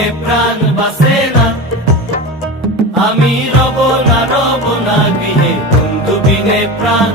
বিনে প্রাণ বাসে না, আমি রব না গৃহে, বন্ধু বিনে প্রাণ